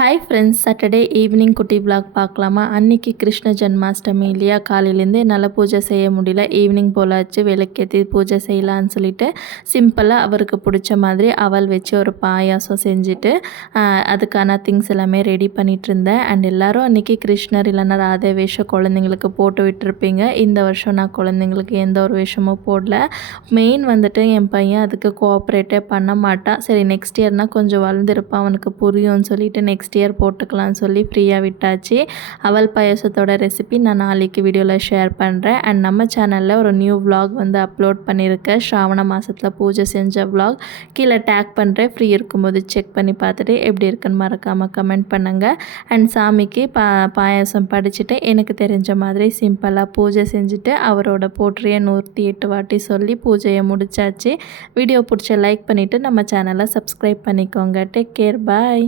Hi friends, Saturday evening குட்டி vlog பார்க்கலாமா? அன்றைக்கி கிருஷ்ண ஜென்மாஷ்டமி இல்லையா? காலையிலேருந்தே என்னால் பூஜை செய்ய முடியல. ஈவினிங் போலாச்சு விளக்கேற்றி பூஜை செய்யலான்னு சொல்லிட்டு சிம்பிளாக அவருக்கு பிடிச்ச மாதிரி அவல் வச்சு ஒரு பாயாசம் செஞ்சுட்டு அதுக்கான திங்ஸ் எல்லாமே ரெடி பண்ணிகிட்டு இருந்தேன். அண்ட் எல்லோரும் அன்றைக்கி கிருஷ்ணர் இல்லைன்னா ராதே வேஷம் குழந்தைங்களுக்கு போட்டு விட்டுருப்பீங்க. இந்த வருஷம் நான் குழந்தைங்களுக்கு எந்த ஒரு வேஷமும் போடல. மெயின் வந்துட்டு என் பையன் அதுக்கு கோஆப்ரேட்டே பண்ண மாட்டான். சரி, நெக்ஸ்ட் இயர்னால் கொஞ்சம் வளர்ந்துருப்பான், அவனுக்கு புரியும்னு சொல்லிட்டு நெக்ஸ்ட் இயர் போட்டுக்கலாம்னு சொல்லி ஃப்ரீயாக விட்டாச்சு. அவல் பாயசத்தோட ரெசிபி நான் நாளைக்கு வீடியோவில் ஷேர் பண்ணுறேன். அண்ட் நம்ம சேனலில் ஒரு நியூ விலாக் வந்து அப்லோட் பண்ணியிருக்கேன். ஸ்ராவண மாதத்தில் பூஜை செஞ்ச விலாக் கீழே டேக் பண்ணுறேன். ஃப்ரீ இருக்கும்போது செக் பண்ணி பார்த்துட்டு எப்படி இருக்குன்னு மறக்காமல் கமெண்ட் பண்ணுங்கள். அண்ட் சாமிக்கு பாயசம் படிச்சுட்டு எனக்கு தெரிஞ்ச மாதிரி சிம்பிளாக பூஜை செஞ்சுட்டு அவரோட போற்றியை 108 வாட்டி சொல்லி பூஜையை முடித்தாச்சு. வீடியோ பிடிச்ச லைக் பண்ணிவிட்டு நம்ம சேனலை சப்ஸ்கிரைப் பண்ணிக்கோங்க. டேக் கேர், பாய்.